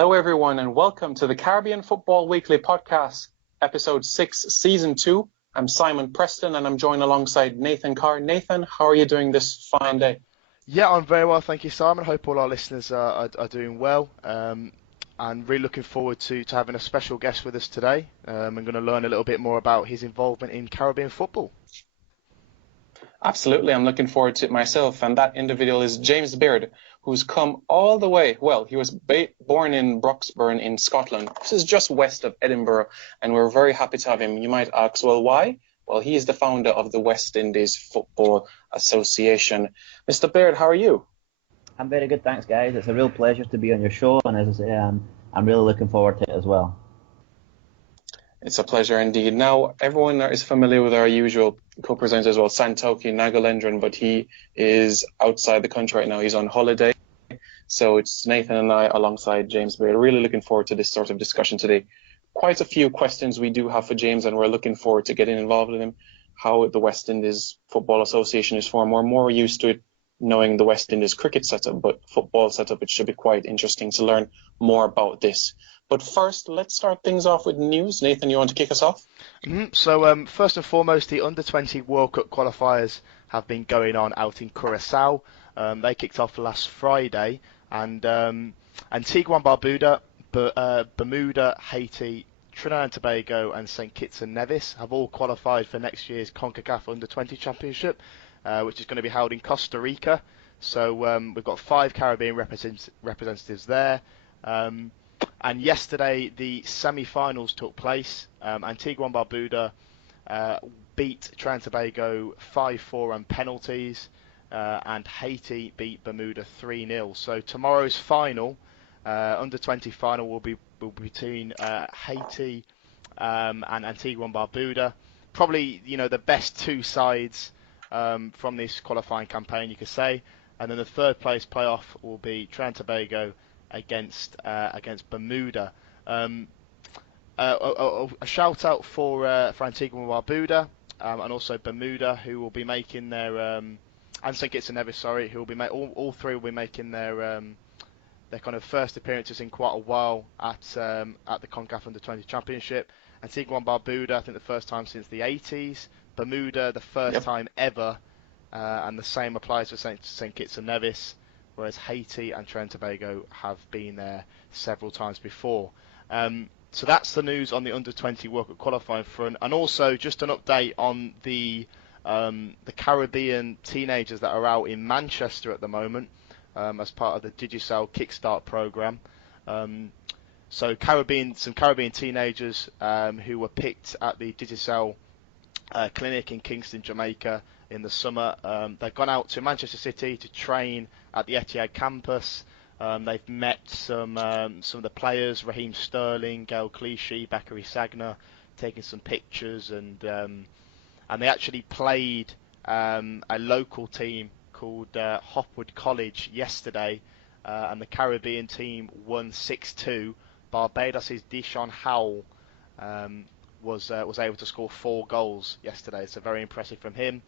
Hello, everyone, and welcome to the Caribbean Football Weekly Podcast, Episode 6, Season 2. I'm Simon Preston, and I'm joined alongside Nathan Carr. Nathan, how are you doing this fine day? Yeah, I'm very well, thank you, Simon. Hope all our listeners are doing well. And really looking forward to having a special guest with us today. I'm going to learn a little bit more about his involvement in Caribbean football. Absolutely, I'm looking forward to it myself, and that individual is James Baird, who's come all the way. Well, he was born in Broxburn in Scotland. This is just west of Edinburgh, and we're very happy to have him. You might ask, well, why? Well, he is the founder of the West Indies Football Association. Mr. Baird, how are you? I'm very good, thanks, guys. It's a real pleasure to be on your show, and as I say, I'm really looking forward to it as well. It's a pleasure indeed. Now, everyone is familiar with our usual co-presenter as well, Santokie Nagulendran, but he is outside the country right now. He's on holiday. So it's Nathan and I alongside James Baird. Really looking forward to this sort of discussion today. Quite a few questions we do have for James, and we're looking forward to getting involved with him. How the West Indies Football Association is formed. We're more used to it knowing the West Indies cricket setup, but football setup, it should be quite interesting to learn more about this. But first, let's start things off with news. Nathan, you want to kick us off? So first and foremost, the Under-20 World Cup qualifiers have been going on out in Curacao. They kicked off last Friday, and Antigua Barbuda, Bermuda, Haiti, Trinidad and Tobago and St. Kitts and Nevis have all qualified for next year's CONCACAF Under-20 Championship, which is going to be held in Costa Rica. So we've got 5 Caribbean representatives there. And yesterday, the semi-finals took place. Antigua and Barbuda beat Trinidad and Tobago 5-4 on penalties, and Haiti beat Bermuda 3-0. So tomorrow's final, under-20 final, will be between Haiti and Antigua and Barbuda. Probably, the best two sides from this qualifying campaign, you could say. And then the third place playoff will be Trinidad and Tobago against Bermuda. A shout out for Antigua and Barbuda, and also Bermuda, who will be making their and St. Kitts and Nevis, sorry, who will be all three will be making their kind of first appearances in quite a while at the CONCACAF Under-20 Championship. Antigua and Barbuda, I think the first time since the 80s. Bermuda, the first time ever, and the same applies for St. Kitts and Nevis. Whereas Haiti and Trinidad and Tobago have been there several times before. So that's the news on the Under-20 World Cup qualifying front, and also just an update on the Caribbean teenagers that are out in Manchester at the moment as part of the Digicel Kickstart Programme. So some Caribbean teenagers who were picked at the Digicel clinic in Kingston, Jamaica in the summer. They've gone out to Manchester City to train at the Etihad campus. They've met some of the players, Raheem Sterling, Gael, Clichy, Bacary, Sagna, taking some pictures, and they actually played a local team called Hopwood College yesterday, and the Caribbean team won 6-2. Barbados' Deshaun Howell was able to score 4 goals yesterday, so very impressive from him.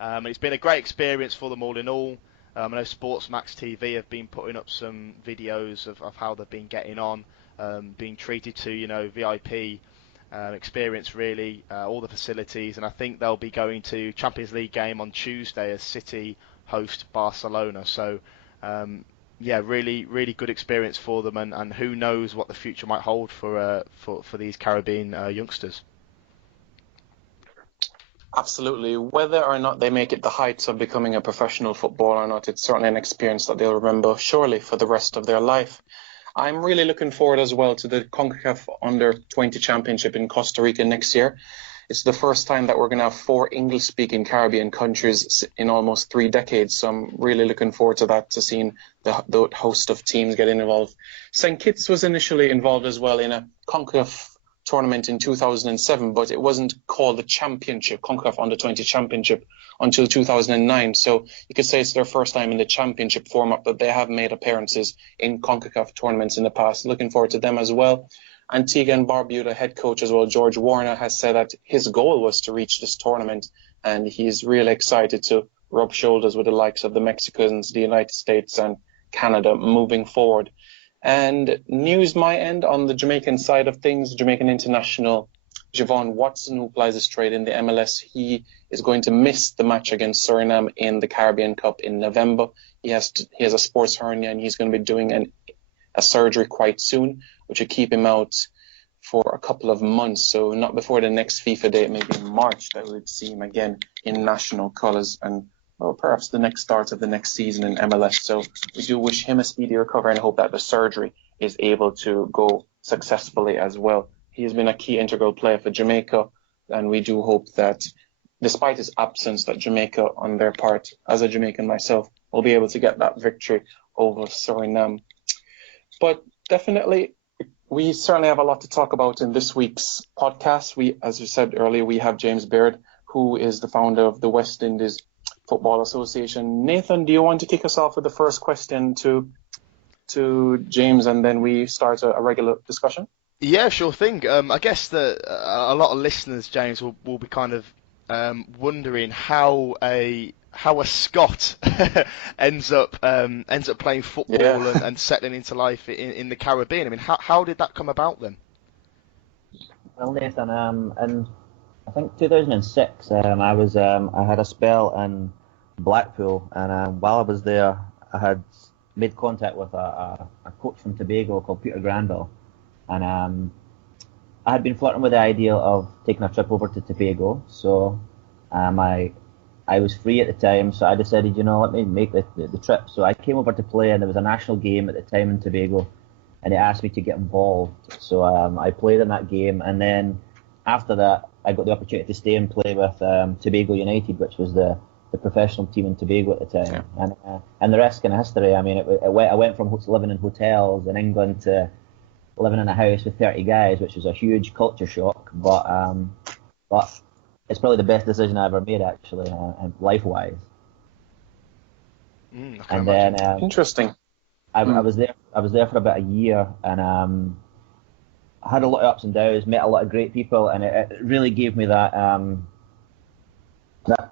It's been a great experience for them all in all. I know Sportsmax TV have been putting up some videos of how they've been getting on, being treated to VIP experience really, all the facilities, and I think they'll be going to Champions League game on Tuesday as City host Barcelona. So really, really good experience for them, and who knows what the future might hold for these Caribbean youngsters. Absolutely. Whether or not they make it the heights of becoming a professional footballer or not, it's certainly an experience that they'll remember surely for the rest of their life. I'm really looking forward as well to the CONCACAF Under-20 Championship in Costa Rica next year. It's the first time that we're going to have 4 English-speaking Caribbean countries in almost 3 decades. So I'm really looking forward to that, to seeing the host of teams getting involved. St. Kitts was initially involved as well in a CONCACAF tournament in 2007, but it wasn't called the Championship, CONCACAF Under-20 Championship, until 2009. So you could say it's their first time in the Championship format, but they have made appearances in CONCACAF tournaments in the past. Looking forward to them as well. Antigua and Barbuda head coach as well, George Warner, has said that his goal was to reach this tournament, and he's really excited to rub shoulders with the likes of the Mexicans, the United States and Canada moving forward. And news my end on the Jamaican side of things, Jamaican international Javon Watson, who plies his trade in the MLS, he is going to miss the match against Suriname in the Caribbean Cup in November. He has a sports hernia, and he's going to be doing a surgery quite soon, which will keep him out for a couple of months. So not before the next FIFA date, maybe in March, that we would see him again in national colours, and well, perhaps the next start of the next season in MLS. So we do wish him a speedy recovery and hope that the surgery is able to go successfully as well. He has been a key integral player for Jamaica, and we do hope that despite his absence, that Jamaica on their part, as a Jamaican myself, will be able to get that victory over Suriname. But definitely, we certainly have a lot to talk about in this week's podcast. As you said earlier, we have James Baird, who is the founder of the West Indies Football Association. Nathan, do you want to kick us off with the first question to James, and then we start a regular discussion? Yeah, sure thing. I guess that a lot of listeners, James, will be kind of wondering how a Scot ends up playing football and settling into life in the Caribbean. I mean, how did that come about then? Well, Nathan, in I think 2006, I had a spell in Blackpool, and while I was there, I had made contact with a coach from Tobago called Peter Granville, and I had been flirting with the idea of taking a trip over to Tobago. So I was free at the time, so I decided, let me make the trip. So I came over to play, and there was a national game at the time in Tobago, and they asked me to get involved. So I played in that game, and then after that, I got the opportunity to stay and play with Tobago United, which was the professional team in Tobago at the time. Yeah. And the rest kind of history. I mean, I went from living in hotels in England to living in a house with 30 guys, which was a huge culture shock. But it's probably the best decision I ever made, actually, life-wise. And then interesting. I was there for about a year, and I had a lot of ups and downs, met a lot of great people, and it really gave me that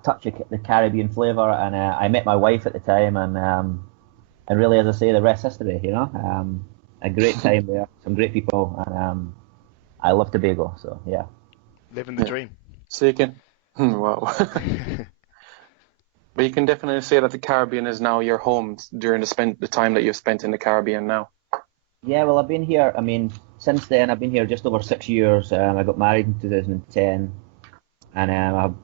touch of the Caribbean flavour. And I met my wife at the time, and really, as I say, the rest history. A great time there, some great people, and I love Tobago. So yeah, living the dream. So you can, wow. But you can definitely say that the Caribbean is now your home during the time that you've spent in the Caribbean now. Yeah, well, I've been here. I mean, since then, I've been here just over 6 years. I got married in 2010, and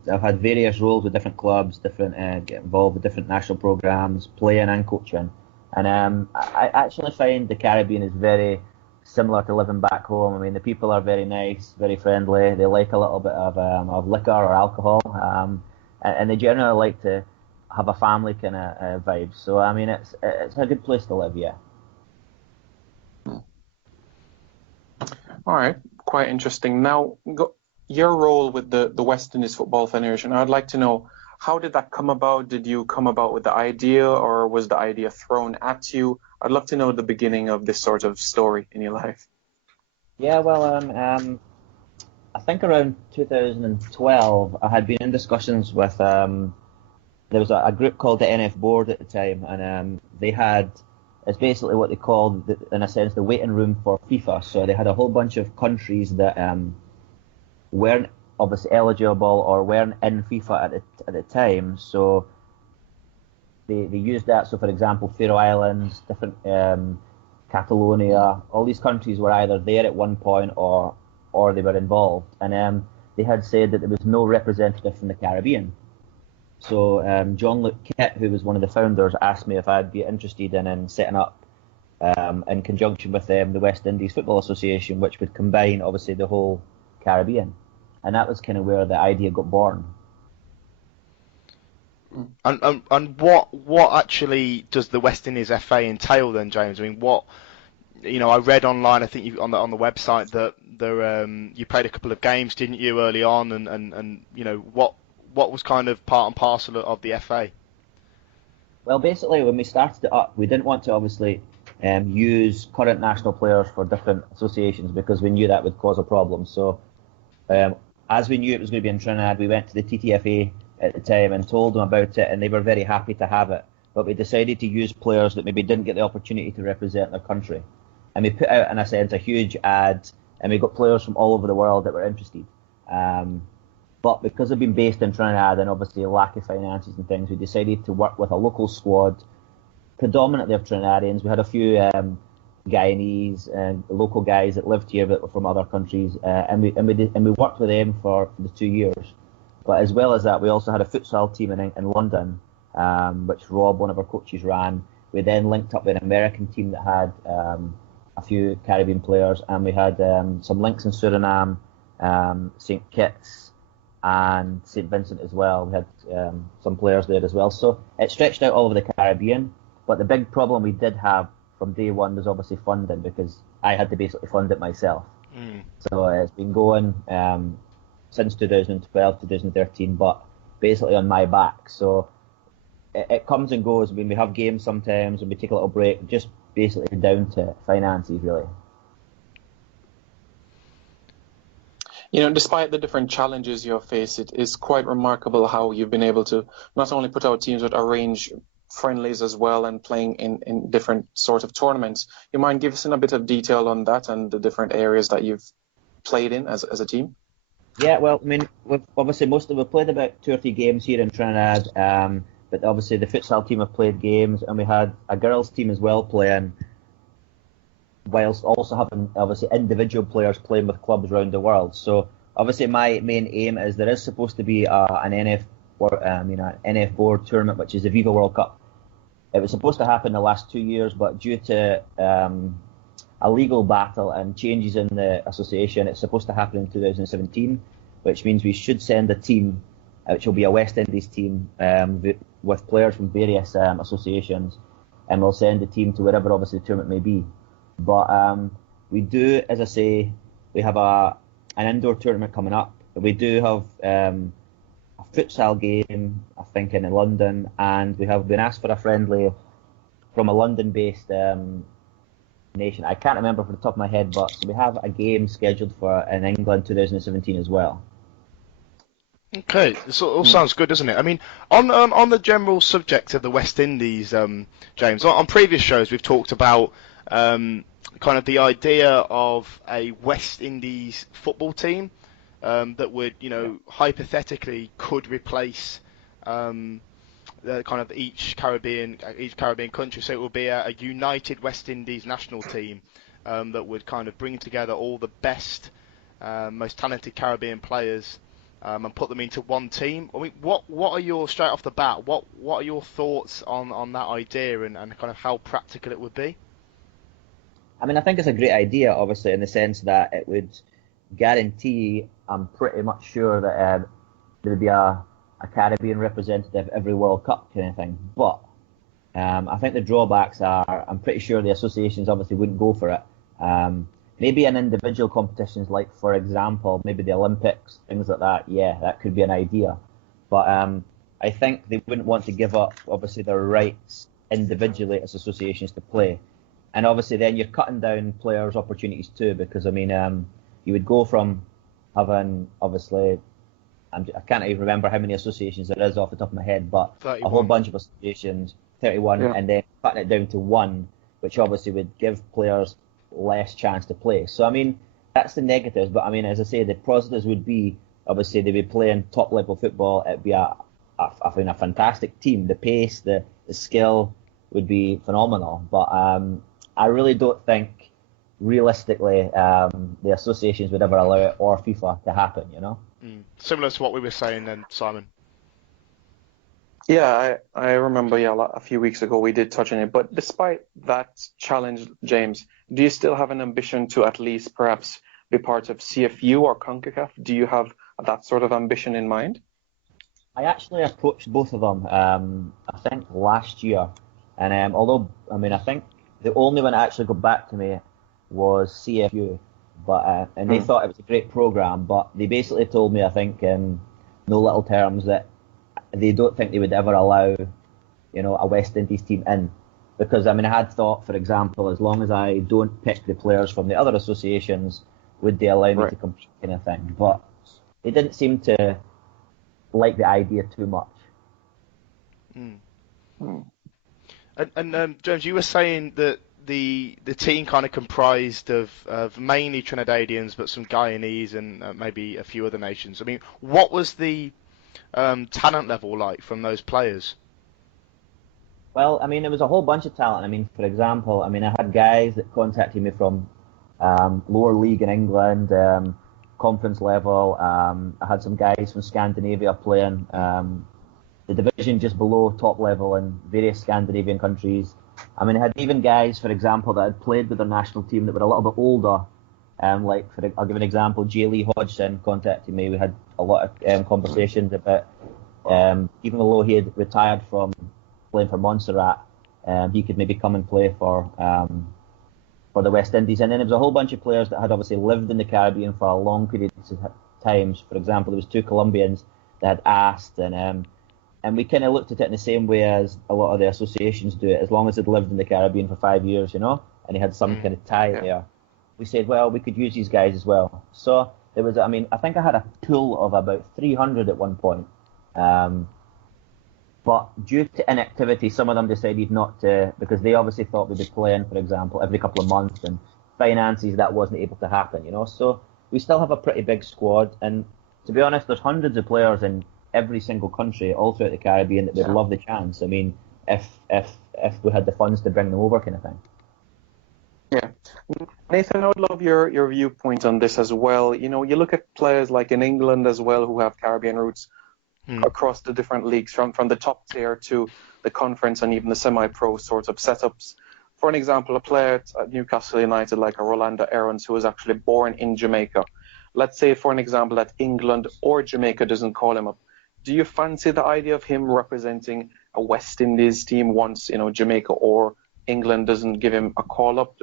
I've had various roles with different clubs, get involved with different national programs, playing and coaching. And I actually find the Caribbean is very similar to living back home. I mean, the people are very nice, very friendly. They like a little bit of liquor or alcohol, and they generally like to have a family kind of vibe. So I mean, it's a good place to live, yeah. All right, quite interesting. Now, your role with the West Indies Football Federation, I'd like to know, how did that come about? Did you come about with the idea, or was the idea thrown at you? I'd love to know the beginning of this sort of story in your life. Yeah, well, I think around 2012, I had been in discussions with, there was a group called the NF Board at the time, and they had, it's basically what they called, in a sense, the waiting room for FIFA. So they had a whole bunch of countries that weren't obviously eligible or weren't in FIFA at the time. So they used that. So, for example, Faroe Islands, different Catalonia, all these countries were either there at one point or they were involved. And they had said that there was no representative from the Caribbean. So John-Luc Kitt, who was one of the founders, asked me if I'd be interested in setting up, in conjunction with the West Indies Football Association, which would combine, obviously, the whole Caribbean. And that was kind of where the idea got born. And what actually does the West Indies FA entail then, James? I mean, I read online, I think on the website that you played a couple of games, didn't you, early on, and what was kind of part and parcel of the FA? Well, basically, when we started it up, we didn't want to obviously use current national players for different associations because we knew that would cause a problem. So as we knew it was going to be in Trinidad, we went to the TTFA at the time and told them about it, and they were very happy to have it. But we decided to use players that maybe didn't get the opportunity to represent their country. and we put out, in a sense, a huge ad, and we got players from all over the world that were interested. But because they've been based in Trinidad and obviously lack of finances and things, we decided to work with a local squad, predominantly of Trinidadians. We had a few Guyanese and local guys that lived here but were from other countries, and we worked with them for the 2 years. But as well as that, we also had a futsal team in London, which Rob, one of our coaches, ran. We then linked up with an American team that had a few Caribbean players, and we had some links in Suriname, St. Kitts, and St. Vincent as well. We had some players there as well. So it stretched out all over the Caribbean. But the big problem we did have from day one was obviously funding, because I had to basically fund it myself. So it's been going since 2012, 2013, but basically on my back. So it comes and goes. I mean, we have games sometimes and we take a little break, just basically down to finances, really. Despite the different challenges you face, it is quite remarkable how you've been able to not only put out teams but arrange friendlies as well and playing in different sort of tournaments. You mind giving us a bit of detail on that and the different areas that you've played in as a team? Yeah, well, I mean, we've played about 2 or 3 games here in Trinidad, but obviously the futsal team have played games, and we had a girls team as well playing, whilst also having obviously individual players playing with clubs around the world. So obviously my main aim is there is supposed to be an NF board tournament, which is the WIFA World Cup. It was supposed to happen the last 2 years, but due to a legal battle and changes in the association, it's supposed to happen in 2017, which means we should send a team, which will be a West Indies team with players from various associations, and we'll send the team to wherever obviously the tournament may be. But we do, as I say, we have an indoor tournament coming up. We do have a futsal game, I think, in London, and we have been asked for a friendly from a London-based nation. I can't remember off the top of my head, but so we have a game scheduled for in England 2017 as well. Okay, this all sounds good, doesn't it? I mean, on the general subject of the West Indies, James, on previous shows we've talked about kind of the idea of a West Indies football team that would, hypothetically could replace the kind of each Caribbean country. So it would be a united West Indies national team that would kind of bring together all the best, most talented Caribbean players and put them into one team. I mean, what are your, straight off the bat, what are your thoughts on that idea and kind of how practical it would be? I mean, I think it's a great idea, obviously, in the sense that it would guarantee, I'm pretty much sure that there would be a Caribbean representative every World Cup kind of thing. But I think the drawbacks are, I'm pretty sure the associations obviously wouldn't go for it. Maybe in individual competitions, like, for example, maybe the Olympics, things like that, yeah, that could be an idea. But I think they wouldn't want to give up, obviously, their rights individually as associations to play. And obviously then you're cutting down players' opportunities too, because, I mean, you would go from having, obviously, I can't even remember how many associations there is off the top of my head, but 31. A whole bunch of associations, 31, yeah. And then cutting it down to 1, which obviously would give players less chance to play. So, I mean, that's the negatives, but, I mean, as I say, the positives would be, obviously, they'd be playing top-level football. It'd be a fantastic team. The pace, the skill would be phenomenal, but I really don't think, realistically, the associations would ever allow it, or FIFA, to happen, Similar to what we were saying then, Simon. Yeah, I remember, a few weeks ago we did touch on it. But despite that challenge, James, do you still have an ambition to at least perhaps be part of CFU or CONCACAF? Do you have that sort of ambition in mind? I actually approached both of them, I think, last year. And although, I mean, I think the only one that actually got back to me was CFU. But and they thought it was a great program, but they basically told me, I think, in no little terms, that they don't think they would ever allow, a West Indies team in. Because, I mean, I had thought, for example, as long as I don't pick the players from the other associations, would they allow me to compete, kind of thing. But they didn't seem to like the idea too much. And James, you were saying that the team kind of comprised of mainly Trinidadians, but some Guyanese and maybe a few other nations. I mean, what was the talent level like from those players? Well, I mean, there was a whole bunch of talent. I mean, for example, I mean, I had guys that contacted me from lower league in England, conference level. I had some guys from Scandinavia playing the division just below top level in various Scandinavian countries. I mean, I had even guys, for example, that had played with their national team that were a little bit older. I'll give an example. J. Lee Hodgson contacted me. We had a lot of conversations about, even though he had retired from playing for Montserrat, he could maybe come and play for the West Indies. And then there was a whole bunch of players that had obviously lived in the Caribbean for a long period of times. For example, there was two Colombians that had asked, and we kind of looked at it in the same way as a lot of the associations do it. As long as they'd lived in the Caribbean for 5 years, and he had some kind of tie there, we said, well, we could use these guys as well. So there was, I mean, I think I had a pool of about 300 at one point. But due to inactivity, some of them decided not to, because they obviously thought we'd be playing, for example, every couple of months, and finances, that wasn't able to happen, So we still have a pretty big squad, and to be honest, there's hundreds of players in every single country all throughout the Caribbean that would love the chance. I mean, if we had the funds to bring them over, kind of thing. Yeah. Nathan, I would love your viewpoint on this as well. You look at players like in England as well who have Caribbean roots across the different leagues, from the top tier to the conference and even the semi-pro sort of setups. For an example, a player at Newcastle United like a Rolando Aarons, who was actually born in Jamaica. Let's say, for an example, that England or Jamaica doesn't call him up. Do you fancy the idea of him representing a West Indies team once, Jamaica or England doesn't give him a call up?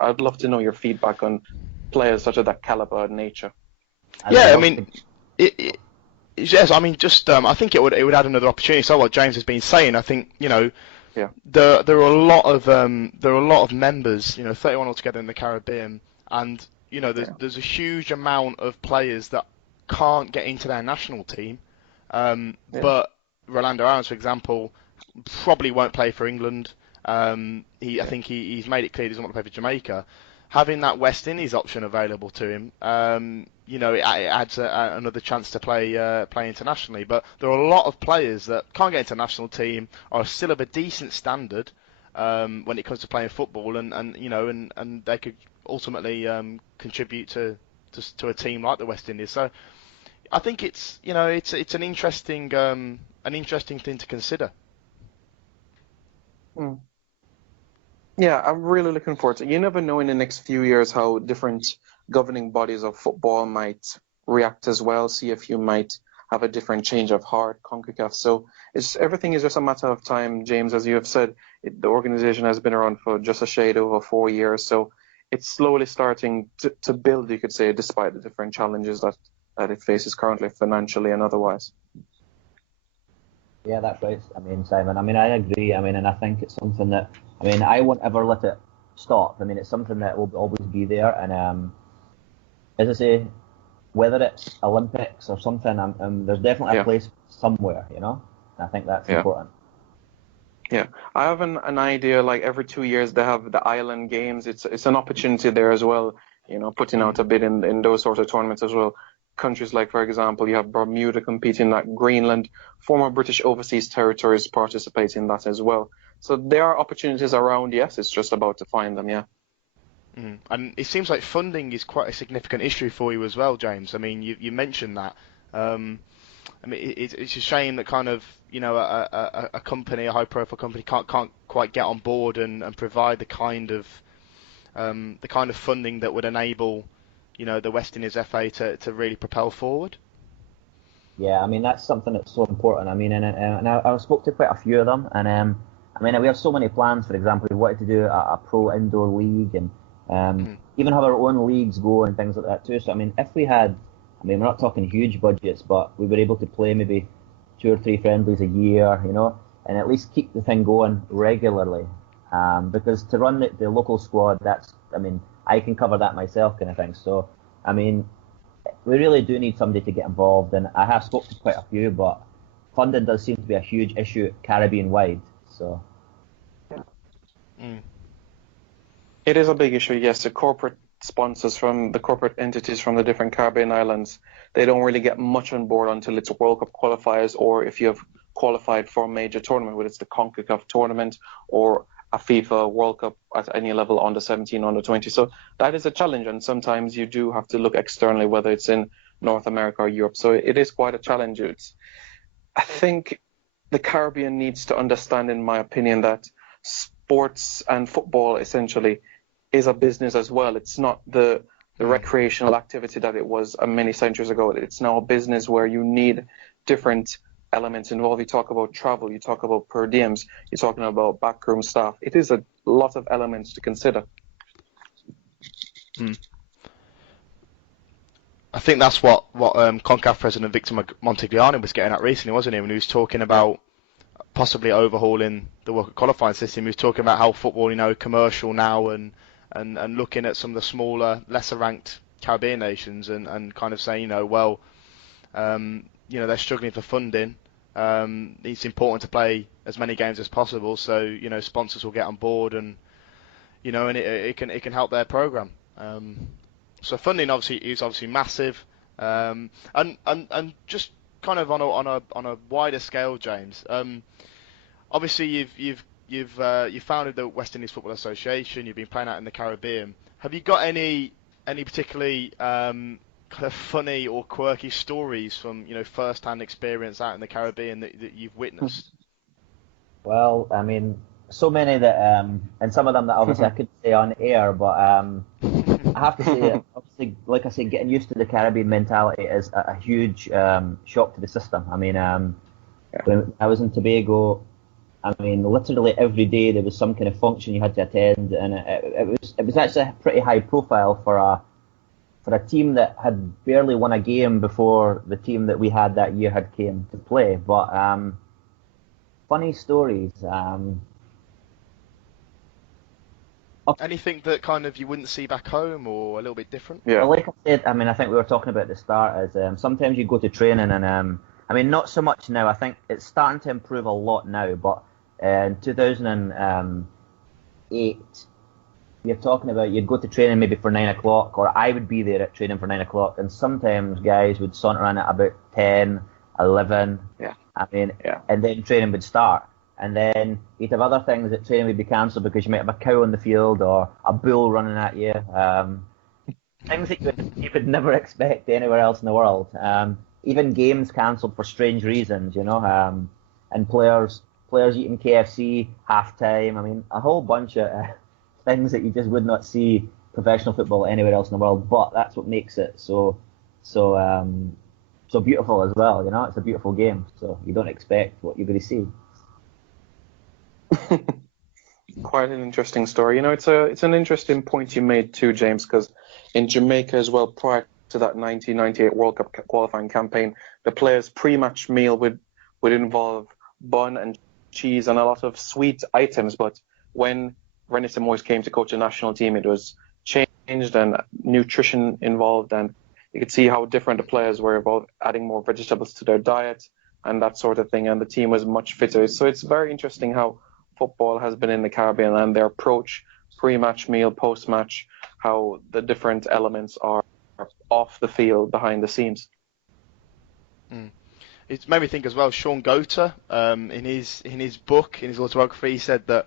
I'd love to know your feedback on players such as that caliber and nature. Yeah, I mean, yes, I mean, just I think it would add another opportunity. So what James has been saying, I think there are a lot of members, 31 altogether in the Caribbean, and there's a huge amount of players that can't get into their national team. But Rolando Aarons, for example, probably won't play for England. I think he's made it clear he doesn't want to play for Jamaica. Having that West Indies option available to him, it adds another chance to play internationally. But there are a lot of players that can't get into the national team, are still of a decent standard when it comes to playing football, and they could ultimately contribute to a team like the West Indies. So I think it's an interesting thing to consider. Yeah, I'm really looking forward to it. You never know in the next few years how different governing bodies of football might react as well. See if you might have a different change of heart, CONCACAF. So everything is just a matter of time, James. As you have said, the organization has been around for just a shade over 4 years. So it's slowly starting to build, you could say, despite the different challenges that it faces currently financially and otherwise. Yeah, that's right. I mean, Simon, I agree. And I think it's something that, I won't ever let it stop. It's something that will always be there. And as I say, whether it's Olympics or something, there's definitely a place somewhere, And I think that's important. Yeah, I have an idea, like every 2 years they have the island games. It's an opportunity there as well, putting out a bid in those sorts of tournaments as well. Countries like, for example, you have Bermuda competing, like Greenland, former British overseas territories participate in that as well. So there are opportunities around, yes, it's just about to find them, yeah. And it seems like funding is quite a significant issue for you as well, James. You mentioned that. It's a shame that kind of, a company, a high-profile company, can't quite get on board and provide the kind of funding that would enable the West Indies FA to really propel forward. Yeah, that's something that's so important. And I spoke to quite a few of them, and we have so many plans. For example, we wanted to do a pro indoor league, and even have our own leagues go and things like that too. So if we had, we're not talking huge budgets, but we were able to play maybe 2 or 3 friendlies a year, and at least keep the thing going regularly. Because to run the local squad, I can cover that myself, kind of thing. So, we really do need somebody to get involved, and I have spoken to quite a few, but funding does seem to be a huge issue Caribbean-wide. So. It is a big issue, yes. The corporate sponsors from the corporate entities from the different Caribbean islands, they don't really get much on board until it's World Cup qualifiers, or if you have qualified for a major tournament, whether it's the CONCACAF tournament or a FIFA World Cup at any level, under 17, under 20. So that is a challenge, and sometimes you do have to look externally, whether it's in North America or Europe. So it is quite a challenge. I think the Caribbean needs to understand, in my opinion, that sports and football essentially is a business as well. It's not the recreational activity that it was many centuries ago. It's now a business where you need different elements involved. You talk about travel, you talk about per diems, you're talking about backroom staff. It is a lot of elements to consider. I think that's what CONCACAF President Victor Montigliani was getting at recently, wasn't he? When he was talking about possibly overhauling the World Cup qualifying system. He was talking about how football, commercial now, and looking at some of the smaller, lesser ranked Caribbean nations, and kind of saying, they're struggling for funding. It's important to play as many games as possible, so sponsors will get on board, and and it can help their program. So funding is obviously massive, and just kind of on a wider scale, James. Obviously you've founded the West Indies Football Association. You've been playing out in the Caribbean. Have you got any particularly kind of funny or quirky stories from first-hand experience out in the Caribbean that you've witnessed? Well, I mean, so many that, and some of them that obviously I couldn't say on air, but I have to say, obviously, like I said, getting used to the Caribbean mentality is a huge shock to the system. I mean, when I was in Tobago, I mean, literally every day there was some kind of function you had to attend, and it was actually pretty high profile for a team that had barely won a game before the team that we had that year had came to play. But funny stories. Anything that kind of you wouldn't see back home, or a little bit different? Yeah. Well, like I said, I mean, I think we were talking about at the start is sometimes you go to training and I mean, not so much now. I think it's starting to improve a lot now, but in 2008, you're talking about you'd go to training maybe for 9 o'clock, or I would be there at training for 9 o'clock, and sometimes guys would saunter in at about 10, 11. Yeah. I mean, and then training would start. And then you'd have other things that training would be cancelled because you might have a cow on the field or a bull running at you. Things that you would never expect anywhere else in the world. Even games cancelled for strange reasons, and players eating KFC half-time. I mean, a whole bunch of things that you just would not see professional football anywhere else in the world. But that's what makes it so beautiful as well. It's a beautiful game, so you don't expect what you're going to see. Quite an interesting story. It's an interesting point you made too, James, because in Jamaica as well, prior to that 1998 World Cup qualifying campaign, the players' pre-match meal would involve bun and cheese and a lot of sweet items. But when Rennie Moyes came to coach the national team, it was changed and nutrition involved, and you could see how different the players were about adding more vegetables to their diet and that sort of thing, and the team was much fitter. So it's very interesting how football has been in the Caribbean, and their approach, pre-match meal, post-match, how the different elements are off the field, behind the scenes. It's made me think as well. Sean Gota, in his book, in his autobiography, he said that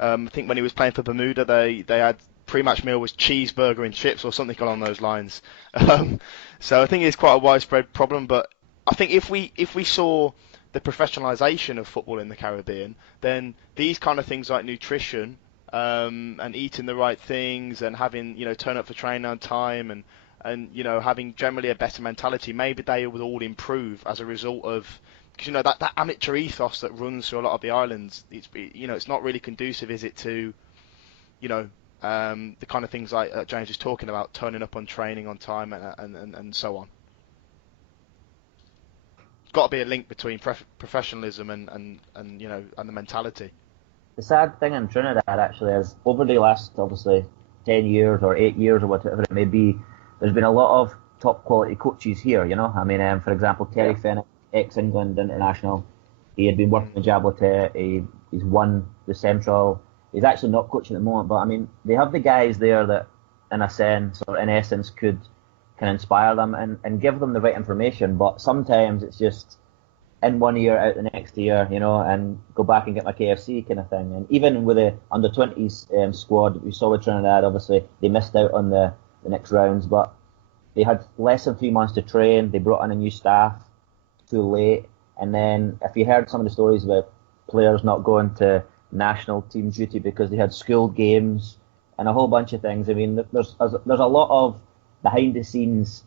I think when he was playing for Bermuda, they had pre-match meal was cheeseburger and chips or something along those lines. So I think it's quite a widespread problem. But I think if we saw the professionalisation of football in the Caribbean, then these kind of things like nutrition and eating the right things and having turn up for training on time and having generally a better mentality, maybe they would all improve as a result of, because that amateur ethos that runs through a lot of the islands. It's not really conducive, is it, to the kind of things like James is talking about, turning up on training on time and so on. Got to be a link between professionalism and the mentality. The sad thing in Trinidad actually is over the last obviously 10 years or 8 years or whatever it may be, there's been a lot of top quality coaches here. I mean, for example, Terry Fennick, ex-England international, he had been working with Jablotech. He's won the Central. He's actually not coaching at the moment, but I mean, they have the guys there that, in a sense or in essence, can inspire them and give them the right information. But sometimes it's just in one year, out the next year, and go back and get my KFC kind of thing. And even with the under-20s squad, we saw with Trinidad, obviously, they missed out on the next rounds, but they had less than 3 months to train. They brought in a new staff too late. And then if you heard some of the stories about players not going to national team duty because they had school games and a whole bunch of things, I mean, there's a lot of behind-the-scenes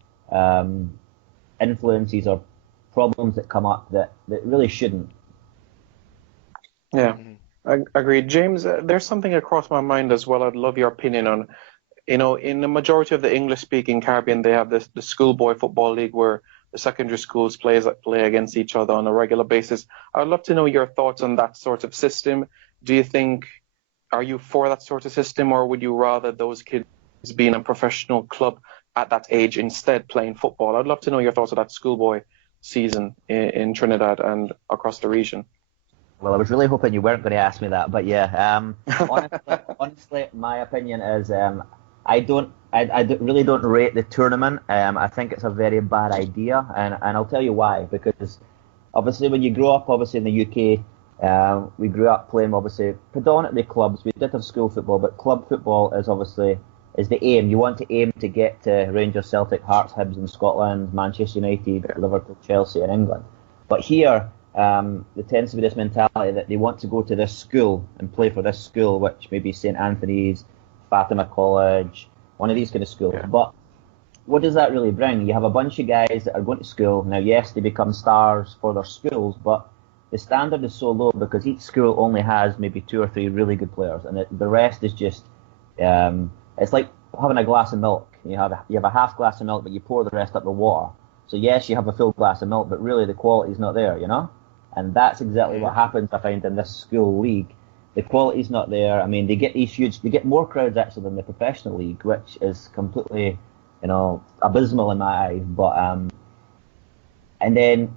influences or problems that come up that really shouldn't. Yeah, agreed. James, there's something across my mind as well. I'd love your opinion on, in the majority of the English-speaking Caribbean, they have the schoolboy football league where the secondary schools play against each other on a regular basis. I'd love to know your thoughts on that sort of system. Are you for that sort of system, or would you rather those kids be in a professional club at that age instead playing football? I'd love to know your thoughts on that schoolboy season in Trinidad and across the region. Well, I was really hoping you weren't going to ask me that, but yeah. Honestly, my opinion is I really don't rate the tournament. I think it's a very bad idea, and I'll tell you why. Because obviously, when you grow up, obviously in the UK, we grew up playing obviously predominantly clubs. We did have school football, but club football is the aim. You want to aim to get to Rangers, Celtic, Hearts, Hibs in Scotland, Manchester United, Liverpool, Chelsea in England. But here, there tends to be this mentality that they want to go to this school and play for this school, which may be St Anthony's, Fatima College, one of these kind of schools. Yeah. But what does that really bring? You have a bunch of guys that are going to school. Now, yes, they become stars for their schools, but the standard is so low because each school only has maybe 2 or 3 really good players, and the rest is just... it's like having a glass of milk. You have a half glass of milk, but you pour the rest up with water. So yes, you have a full glass of milk, but really the quality's not there, And that's exactly what happens, I find, in this school league. The quality's not there. I mean, they get more crowds actually than the professional league, which is completely, abysmal in my eyes. But and then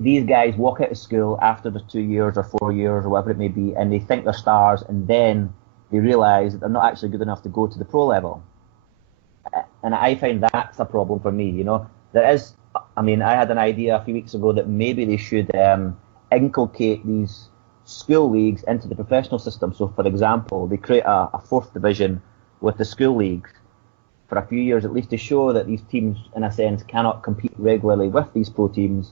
these guys walk out of school after the 2 years or 4 years or whatever it may be, and they think they're stars, and then they realise that they're not actually good enough to go to the pro level. And I find that's a problem for me, There is, I had an idea a few weeks ago that maybe they should inculcate these school leagues into the professional system. So, for example, they create a 4th division with the school leagues for a few years at least to show that these teams, in a sense, cannot compete regularly with these pro teams.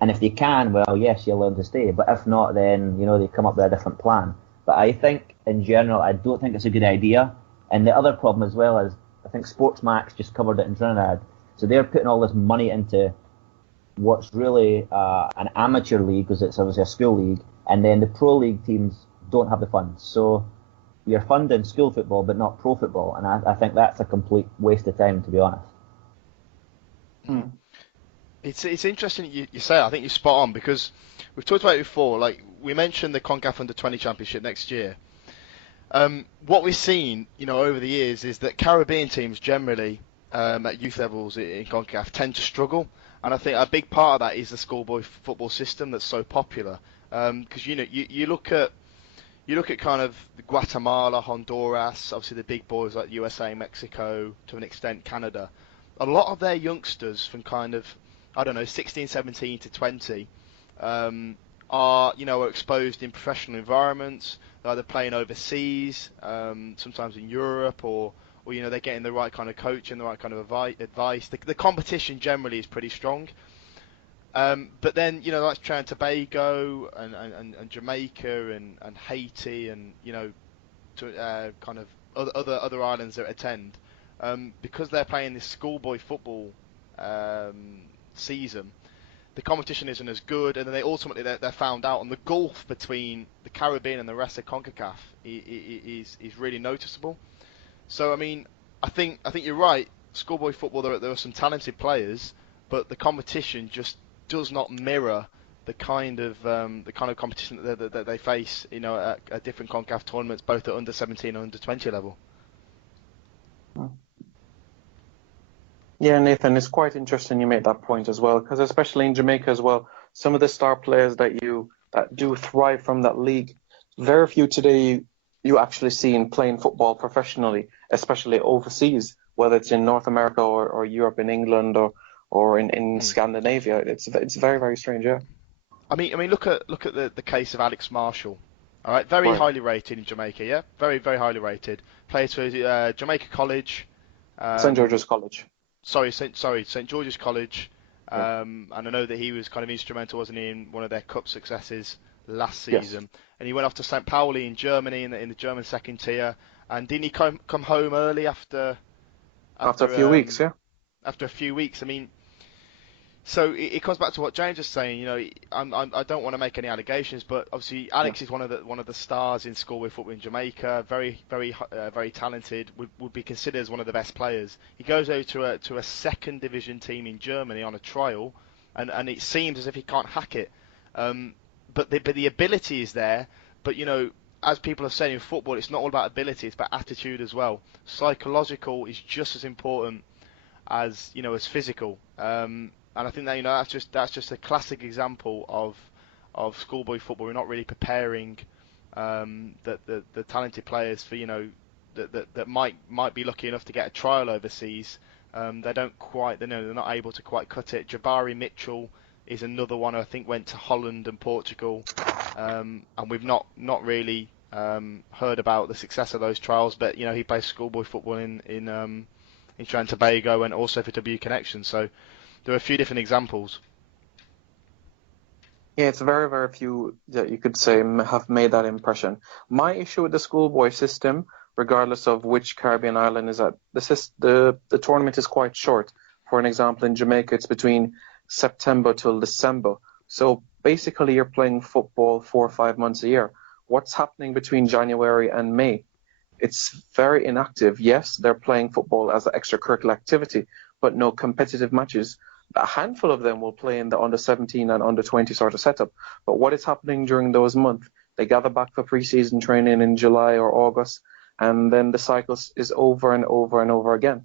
And if they can, well, yes, you're allowed to stay. But if not, then, they come up with a different plan. But I think, in general, I don't think it's a good idea. And the other problem as well is, I think Sportsmax just covered it in Trinidad. So they're putting all this money into what's really an amateur league, because it's obviously a school league, and then the pro league teams don't have the funds. So you're funding school football, but not pro football. And I think that's a complete waste of time, to be honest. It's interesting you say. I think you're spot on, because we've talked about it before. Like we mentioned the CONCACAF Under-20 Championship next year. What we've seen, over the years is that Caribbean teams generally at youth levels in CONCACAF tend to struggle, and I think a big part of that is the schoolboy football system that's so popular. Because you look at kind of Guatemala, Honduras, obviously the big boys like USA, Mexico, to an extent Canada. A lot of their youngsters from kind of 16, 17 to 20 are exposed in professional environments. They're either playing overseas, sometimes in Europe, or they're getting the right kind of coach and the right kind of advice. The competition generally is pretty strong. But then like Trinidad Tobago and Jamaica and Haiti and kind of other islands that attend, because they're playing this schoolboy football season. The competition isn't as good, and then they're found out, and the gulf between the Caribbean and the rest of CONCACAF is really noticeable. So I think you're right. Schoolboy football, there are some talented players, but the competition just does not mirror the kind of competition that they face, at different CONCACAF tournaments, both at under 17 and under 20 level. Yeah, Nathan, it's quite interesting you make that point as well, because especially in Jamaica as well, some of the star players that do thrive from that league, very few today you actually see in playing football professionally, especially overseas, whether it's in North America or Europe, in England or in Scandinavia. It's very, very strange, yeah. I mean, look at the case of Alex Marshall. All right, very Right. highly rated in Jamaica. Yeah, very, very highly rated. Plays for Jamaica College. St. George's College. St George's College. Yeah. And I know that he was kind of instrumental, wasn't he, in one of their cup successes last Yes. season. And he went off to St. Pauli in Germany in the German second tier. And didn't he come home early after After a few weeks, yeah. after a few weeks? I mean, so it comes back to what James was saying. You know, I don't want to make any allegations, but obviously Alex is one of the stars in schoolboy football in Jamaica. Very talented. Would be considered as one of the best players. He goes over to a second division team in Germany on a trial, and it seems as if he can't hack it. But the ability is there. But you know, as people have said in football, it's not all about ability; it's about attitude as well. Psychological is just as important as physical. And I think that that's just a classic example of schoolboy football. We're not really preparing the talented players for that might be lucky enough to get a trial overseas. They don't quite, they're not able to quite cut it. Jabari Mitchell is another one who I think went to Holland and Portugal, and we've not really heard about the success of those trials. But he plays schoolboy football in Trinidad and Tobago and also for W Connection. So there are a few different examples. Yeah, it's very, very few that you could say have made that impression. My issue with the schoolboy system, regardless of which Caribbean island, is that the tournament is quite short. For an example, in Jamaica, it's between September till December. So basically, you're playing football 4 or 5 months a year. What's happening between January and May? It's very inactive. Yes, they're playing football as an extracurricular activity, but no competitive matches. A handful of them will play in the under 17 and under 20 sort of setup. But what is happening during those months? They gather back for pre-season training in July or August, and then the cycle is over and over and over again.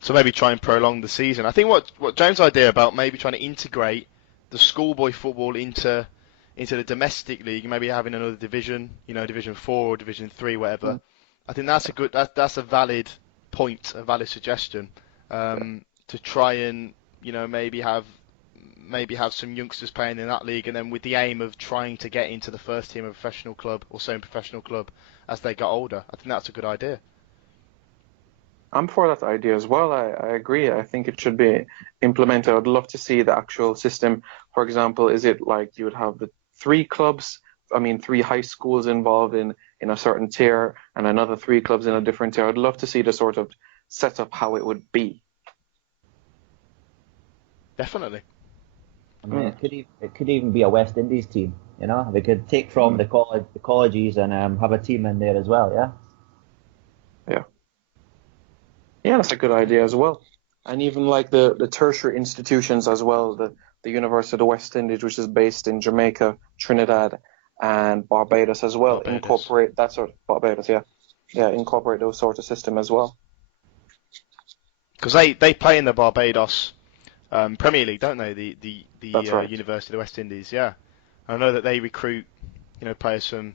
So maybe try and prolong the season. I think what James' idea about maybe trying to integrate the schoolboy football into the domestic league, maybe having another division, Division 4 or Division 3, whatever. I think that's a valid point, a valid suggestion. To try and maybe have some youngsters playing in that league, and then with the aim of trying to get into the first team of a professional club or semi-professional club as they get older. I think that's a good idea. I'm for that idea as well. I agree. I think it should be implemented. I'd love to see the actual system. For example, is it like you would have the 3 clubs, 3 high schools involved in a certain tier and another 3 clubs in a different tier? I'd love to see the sort of setup how it would be. Definitely. I mean, it could even be a West Indies team. They could take from the colleges and have a team in there as well. Yeah. Yeah, that's a good idea as well. And even like the tertiary institutions as well, the University of the West Indies, which is based in Jamaica, Trinidad, and Barbados as well. Incorporate that sort of Barbados, incorporate those sort of system as well. Because they play in the Barbados Premier League, don't they? The right. University of the West Indies, yeah. I know that they recruit, players from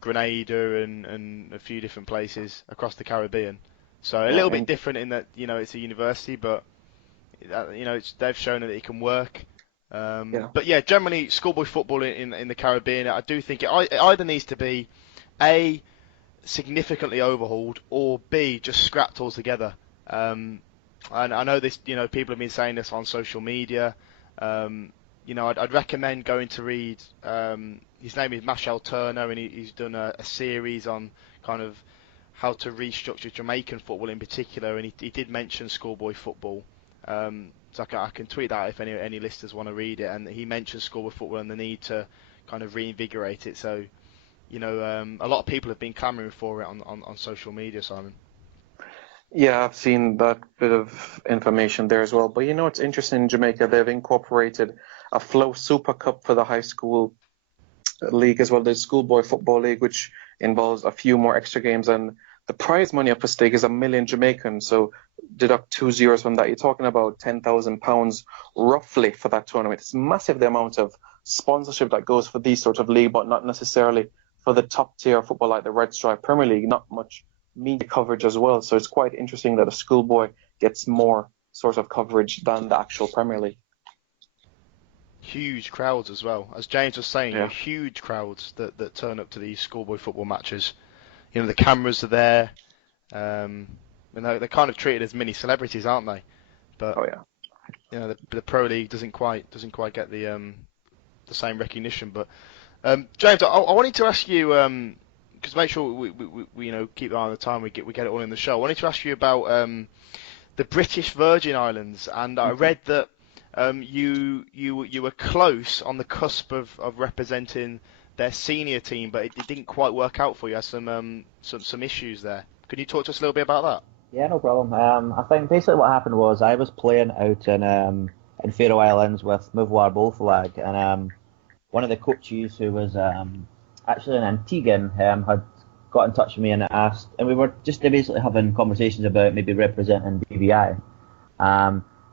Grenada and a few different places across the Caribbean. So a little bit different in that it's a university, but they've shown that it can work. But yeah, generally schoolboy football in the Caribbean, I do think it either needs to be A, significantly overhauled, or B, just scrapped altogether. And I know this, people have been saying this on social media. I'd recommend going to read. His name is Machel Turner, and he's done a series on kind of how to restructure Jamaican football in particular, and he did mention schoolboy football. So I can tweet that if any listeners want to read it, and he mentions schoolboy football and the need to kind of reinvigorate it. So, a lot of people have been clamouring for it on social media, Simon. Yeah, I've seen that bit of information there as well. But it's interesting in Jamaica, they've incorporated a Flow Super Cup for the high school league as well, the schoolboy football league, which involves a few more extra games, and the prize money up for stake is $1 million Jamaican. So deduct 2 zeros from that, you're talking about £10,000 roughly for that tournament. It's massive, the amount of sponsorship that goes for these sort of league, but not necessarily for the top tier football like the Red Stripe Premier League. Not much media coverage as well. So it's quite interesting that a schoolboy gets more sort of coverage than the actual Premier League. Huge crowds as well. As James was saying, Yeah. huge crowds that turn up to these schoolboy football matches. The cameras are there. They're kind of treated as mini celebrities, aren't they? But Oh yeah. the Pro League doesn't quite get the same recognition. But James, I wanted to ask you, because make sure we keep an eye on the time, we get it all in the show. I wanted to ask you about the British Virgin Islands, and I read that you were close on the cusp of representing their senior team, but it didn't quite work out for you. You had some issues there. Can you talk to us a little bit about that? Yeah, no problem. I think basically what happened was I was playing out in Faroe Islands with Mouvoir Bullflag, and one of the coaches who was actually an Antiguan had got in touch with me and asked, and we were just basically having conversations about maybe representing BVI.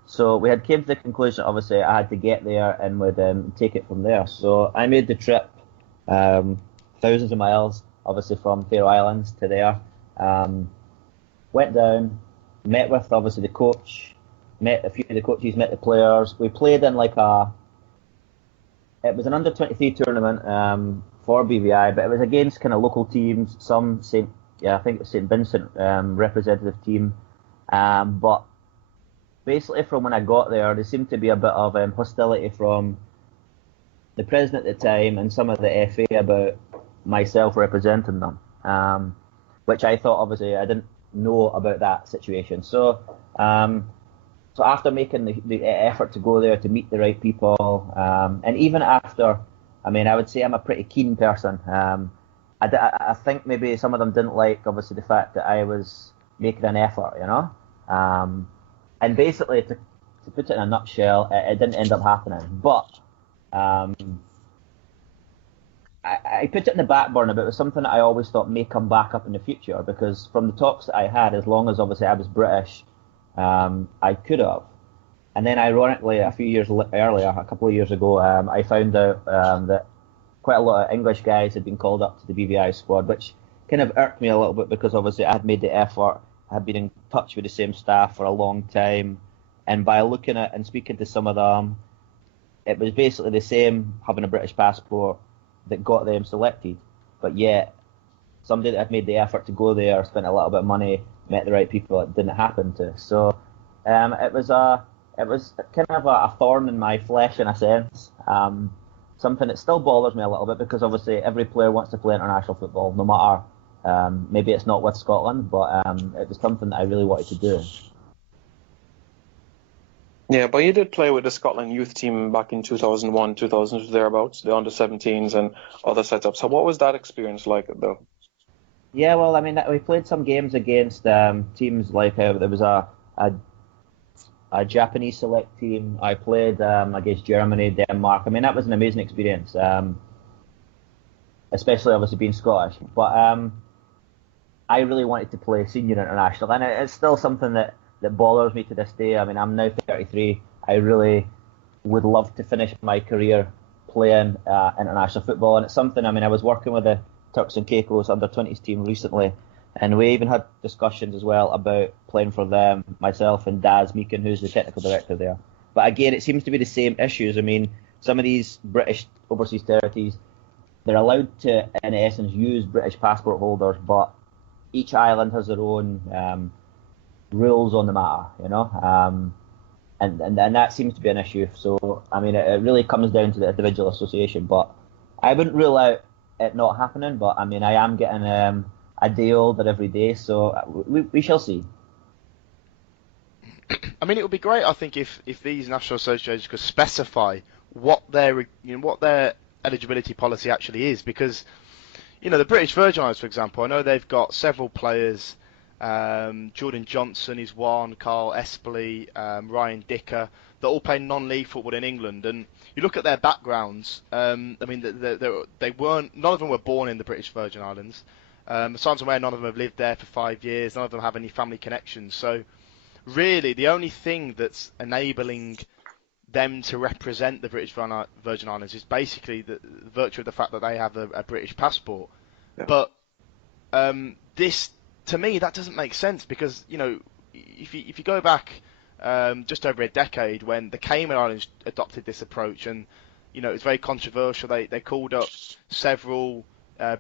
So we had came to the conclusion, obviously, I had to get there and would take it from there. So I made the trip, thousands of miles, obviously from Faroe Islands to there. Went down, met with obviously the coach, met a few of the coaches, met the players. We played in it was an under-23 tournament for BVI, but it was against kind of local teams, I think it was St Vincent representative team. But basically from when I got there seemed to be a bit of hostility from the president at the time and some of the FA about myself representing them, which I thought, obviously, I didn't know about that situation. So after making the effort to go there to meet the right people, and even after, I would say I'm a pretty keen person. I think maybe some of them didn't like, obviously, the fact that I was making an effort, and basically, to put it in a nutshell, it didn't end up happening. But I put it in the back burner, but it was something that I always thought may come back up in the future, because from the talks that I had, as long as obviously I was British, I could have. And then ironically, a few years earlier, a couple of years ago, I found out that quite a lot of English guys had been called up to the BVI squad, which kind of irked me a little bit, because obviously I had made the effort, I had been in touch with the same staff for a long time, and by looking at and speaking to some of them, it was basically the same having a British passport that got them selected, but yet somebody that had made the effort to go there, spent a little bit of money, met the right people, it didn't happen to. So it was kind of a thorn in my flesh in a sense. Something that still bothers me a little bit, because obviously every player wants to play international football, no matter maybe it's not with Scotland, but it was something that I really wanted to do. Yeah, but you did play with the Scotland youth team back in 2001, 2002 thereabouts, the under-17s and other setups. So what was that experience like, though? Yeah, well, we played some games against teams like there was a Japanese select team. I played against Germany, Denmark. That was an amazing experience, especially obviously being Scottish. But I really wanted to play senior international, and it's still something that bothers me to this day. I'm now 33. I really would love to finish my career playing international football, and it's something. I was working with the Turks and Caicos under-20s team recently, and we even had discussions as well about playing for them, myself and Daz Meakin, who's the technical director there. But again, it seems to be the same issues. Some of these British overseas territories, they're allowed to, in essence, use British passport holders, but each island has their own rules on the matter, and that seems to be an issue. So, it really comes down to the individual association, but I wouldn't rule out it not happening, but I am getting a day older every day, so we shall see. It would be great, I think, if these national associations could specify what their eligibility policy actually is, because the British Virgin Islands, for example, I know they've got several players. Jordan Johnson is one, Carl Espley, Ryan Dicker, that all play non-league football in England, and you look at their backgrounds. They weren't. None of them were born in the British Virgin Islands. As far as I'm aware, none of them have lived there for 5 years. None of them have any family connections. So, really, the only thing that's enabling them to represent the British Virgin Islands is basically the virtue of the fact that they have a British passport. Yeah. But this, to me, that doesn't make sense because, you know, if you go back just over a decade when the Cayman Islands adopted this approach, and you know, it was very controversial. They called up several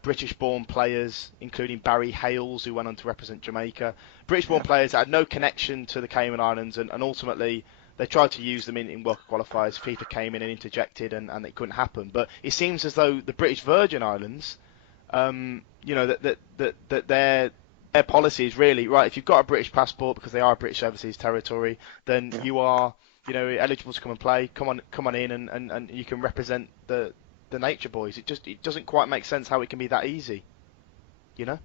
British-born players, including Barry Hales, who went on to represent Jamaica. British-born players that had no connection to the Cayman Islands, and ultimately they tried to use them in World Cup qualifiers. FIFA came in and interjected, and it couldn't happen. But it seems as though the British Virgin Islands, you know, that their policy is really right. If you've got a British passport, because they are a British overseas territory, then you are, you know, eligible to come and play. Come on in, and you can represent the Nature Boys. It doesn't quite make sense how it can be that easy, you know.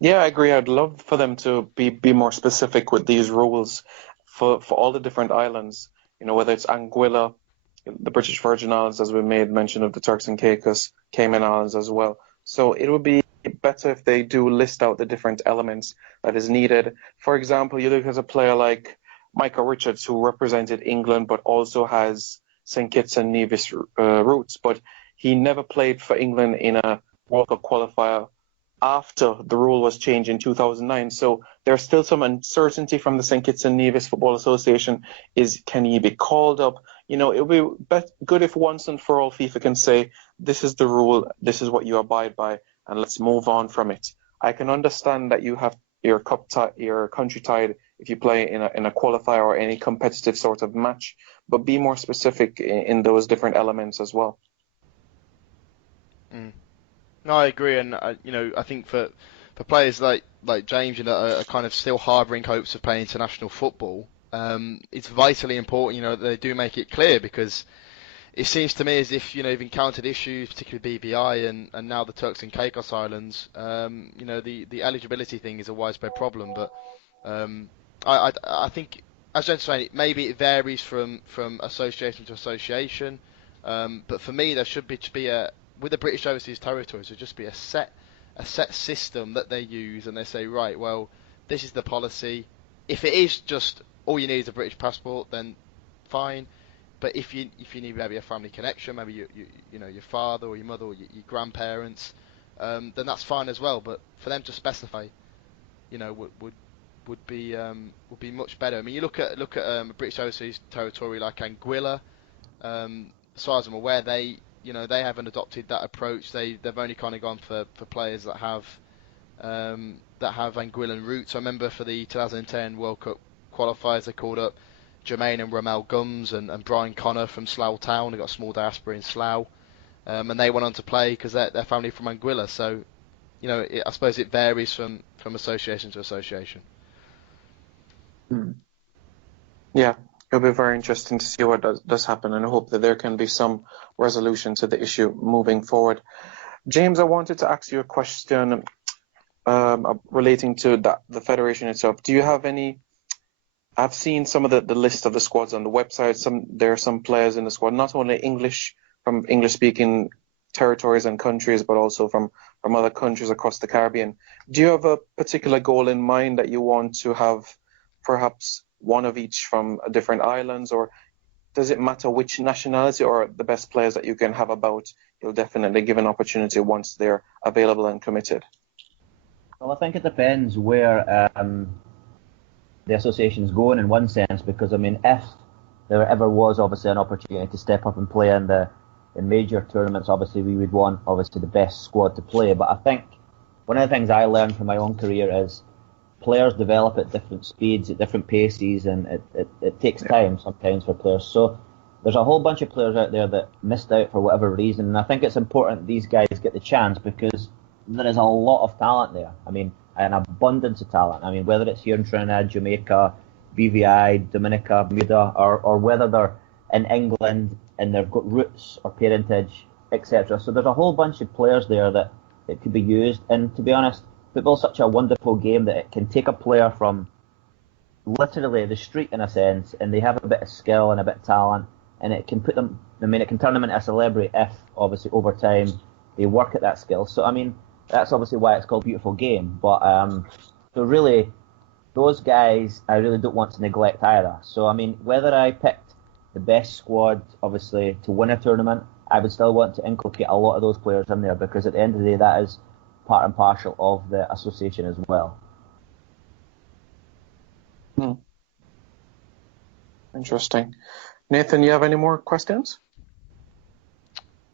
Yeah, I agree. I'd love for them to be more specific with these rules for all the different islands. You know, whether it's Anguilla, the British Virgin Islands, as we made mention of the Turks and Caicos, Cayman Islands as well. So it would be better if they do list out the different elements that is needed. For example, you look at a player like Michael Richards, who represented England but also has St. Kitts and Nevis roots, but he never played for England in a World Cup qualifier after the rule was changed in 2009. So there's still some uncertainty from the St. Kitts and Nevis Football Association. Can he be called up? You know, it would be good if once and for all FIFA can say, this is the rule, this is what you abide by, and let's move on from it. I can understand that you have your country tied if you play in a qualifier or any competitive sort of match, but be more specific in those different elements as well. No, I agree, and you know, I think for players like James, you know, are kind of still harbouring hopes of playing international football, it's vitally important, you know, that they do make it clear, because it seems to me as if, you know, you've encountered issues, particularly BVI and now the Turks and Caicos Islands. You know, the eligibility thing is a widespread problem, but I think, as James was saying, maybe it varies from association to association, but for me there should be with the British Overseas Territories, there just be a set system that they use, and they say, right, well, this is the policy. If it is just all you need is a British passport, then fine. But if you need maybe a family connection, maybe you know, your father or your mother or your grandparents, then that's fine as well. But for them to specify, you know, would be much better. I mean, you look at a British Overseas Territory like Anguilla. As far as I'm aware, they haven't adopted that approach. They've only kind of gone for players that have Anguillan roots. I remember for the 2010 World Cup qualifiers, they called up Jermaine and Ramel Gums and Brian Connor from Slough Town. They got a small diaspora in Slough, and they went on to play because they're family from Anguilla. So, you know, I suppose it varies from association to association. Yeah, it'll be very interesting to see what does happen, and I hope that there can be some resolution to the issue moving forward. James, I wanted to ask you a question relating to the federation itself. Do you have any? I've seen some of the list of the squads on the website. There are some players in the squad, not only from English-speaking territories and countries, but also from other countries across the Caribbean. Do you have a particular goal in mind that you want to have, perhaps one of each from different islands, or does it matter which nationality, or the best players that you can have about, you'll definitely give an opportunity once they're available and committed? Well, I think it depends where the association's going in one sense, because I mean, if there ever was obviously an opportunity to step up and play in major tournaments, obviously we would want obviously the best squad to play. But I think one of the things I learned from my own career is players develop at different speeds, at different paces, and it takes time sometimes for players. So there's a whole bunch of players out there that missed out for whatever reason, and I think it's important these guys get the chance, because there is a lot of talent there. I mean, an abundance of talent. I mean, whether it's here in Trinidad, Jamaica, BVI, Dominica, Bermuda, or whether they're in England and they've got roots or parentage, etc. So there's a whole bunch of players there that could be used. And to be honest, football's such a wonderful game that it can take a player from literally the street in a sense, and they have a bit of skill and a bit of talent, and it can put them. I mean, it can turn them into a celebrity if obviously over time they work at that skill. So I mean, that's obviously why it's called Beautiful Game. But so really, those guys I really don't want to neglect either. So, I mean, whether I picked the best squad, obviously, to win a tournament, I would still want to inculcate a lot of those players in there because at the end of the day, that is part and parcel of the association as well. Interesting. Nathan, you have any more questions?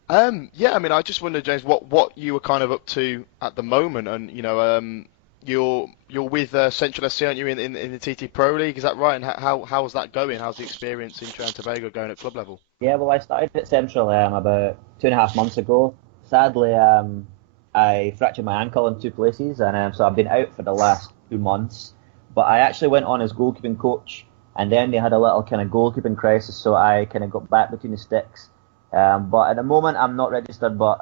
Yeah, I mean, I just wondered, James, what you were kind of up to at the moment, and you're with Central SC, aren't you, in the TT Pro League? Is that right? And how's that going? How's the experience in Trinidad and Tobago going at club level? Yeah, well, I started at Central about 2.5 months ago. Sadly, I fractured my ankle in 2 places, and so I've been out for the last 2 months. But I actually went on as goalkeeping coach, and then they had a little kind of goalkeeping crisis, so I kind of got back between the sticks. But at the moment, I'm not registered, but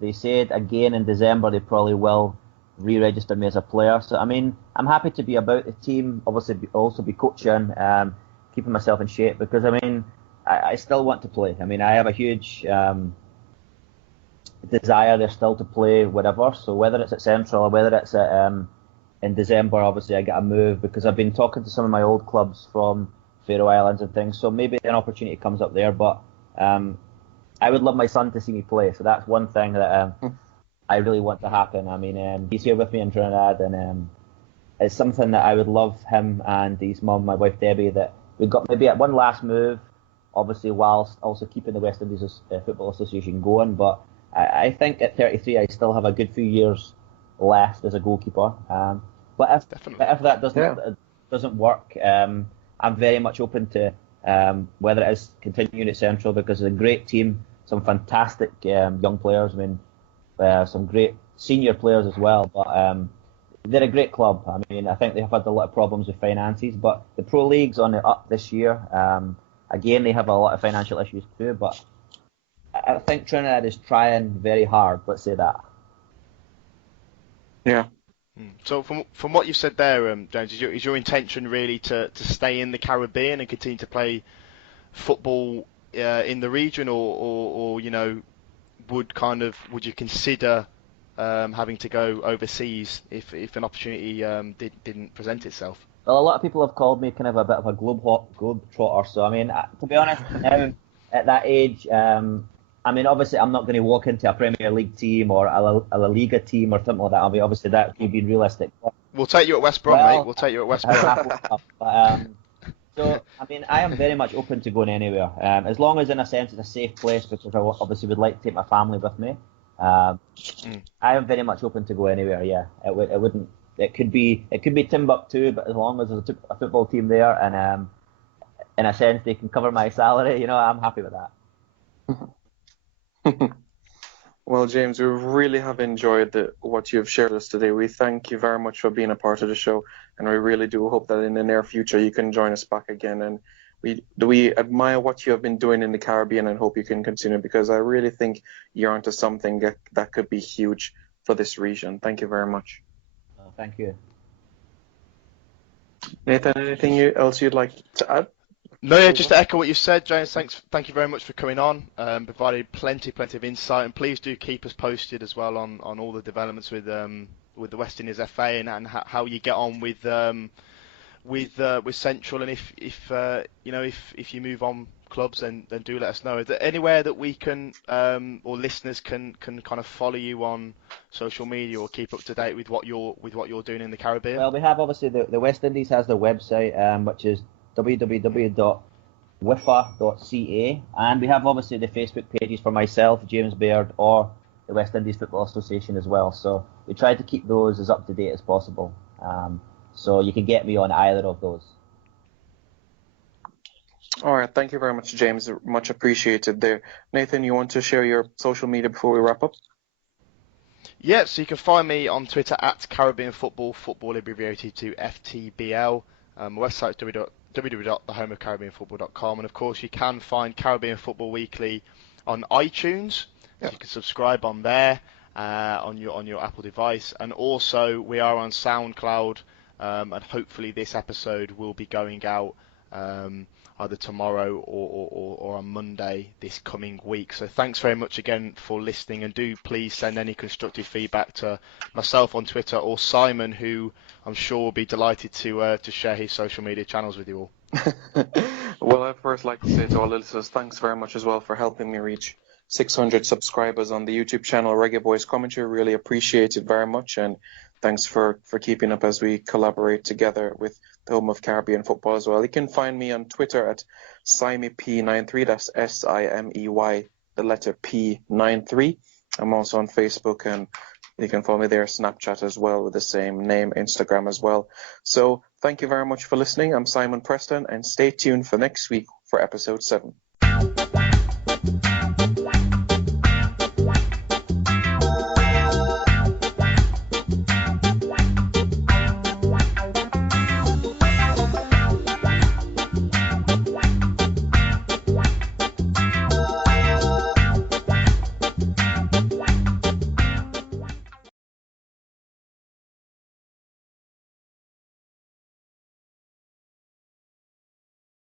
they said again in December they probably will re-register me as a player. So, I mean, I'm happy to be about the team, obviously also be coaching, keeping myself in shape, because, I mean, I still want to play. I mean, I have a huge desire there still to play whatever. So whether it's at Central or whether it's at in December, obviously I get a move because I've been talking to some of my old clubs from Faroe Islands and things. So maybe an opportunity comes up there, but I would love my son to see me play. So that's one thing that I really want to happen. I mean, he's here with me in Trinidad, and it's something that I would love him and his mum, my wife Debbie, that we got maybe at one last move, obviously whilst also keeping the West Indies Football Association going. But I think at 33 I still have a good few years left as a goalkeeper. But if that doesn't work, I'm very much open to whether it is continuing at Central, because it's a great team, some fantastic young players. I mean, some great senior players as well. But they're a great club. I mean, I think they have had a lot of problems with finances, but the Pro League's on the up this year. Again, they have a lot of financial issues too, but I think Trinidad is trying very hard. Let's say that. Yeah. So from what you said there, James, is your intention really to stay in the Caribbean and continue to play football in the region, or would you consider having to go overseas if an opportunity didn't present itself? Well, a lot of people have called me kind of a bit of a globe trotter. So I mean, to be honest, now at that age, I mean, obviously, I'm not going to walk into a Premier League team or a La Liga team or something like that. I mean, obviously, that would be realistic. We'll take you at West Brom, mate. We'll take you at West Brom. So, I mean, I am very much open to going anywhere, as long as, in a sense, it's a safe place, because I obviously would like to take my family with me. I am very much open to go anywhere. Yeah, it wouldn't. It could be Timbuktu, but as long as there's a football team there, and in a sense they can cover my salary, I'm happy with that. Well, James, we really have enjoyed what you have shared with us today. We thank you very much for being a part of the show, and we really do hope that in the near future you can join us back again. And we admire what you have been doing in the Caribbean and hope you can continue, because I really think you're onto something that could be huge for this region. Thank you very much. Thank you. Nathan, anything else you'd like to add? No, yeah, just to echo what you said, James. Thank you very much for coming on. Provided plenty of insight, and please do keep us posted as well on all the developments with the West Indies FA and how you get on with Central. And if you move on clubs, then do let us know. Is there anywhere that we can or listeners can kind of follow you on social media or keep up to date with what you're doing in the Caribbean? Well, we have obviously the West Indies has their website, which is www.wifa.ca, and we have obviously the Facebook pages for myself, James Baird, or the West Indies Football Association as well. So we try to keep those as up to date as possible. So you can get me on either of those. All right, thank you very much, James. Much appreciated there. Nathan, you want to share your social media before we wrap up? Yeah, so you can find me on Twitter at Caribbean Football abbreviated to FTBL. My website is www.thehomeofcaribbeanfootball.com, and of course you can find Caribbean Football Weekly on iTunes. So you can subscribe on there on your Apple device, and also we are on SoundCloud, and hopefully this episode will be going out either tomorrow or on Monday this coming week. So thanks very much again for listening, and do please send any constructive feedback to myself on Twitter or Simon, who I'm sure will be delighted to share his social media channels with you all. Well, I'd first like to say to all the listeners, thanks very much as well for helping me reach 600 subscribers on the YouTube channel Reggae Boyz Commentary. Really appreciate it very much, and thanks for keeping up as we collaborate together with the home of Caribbean football as well. You can find me on Twitter at SimeyP93, that's SIMEY, the letter P93. I'm also on Facebook, and you can follow me there, Snapchat as well with the same name, Instagram as well. So thank you very much for listening. I'm Simon Preston, and stay tuned for next week for episode 7.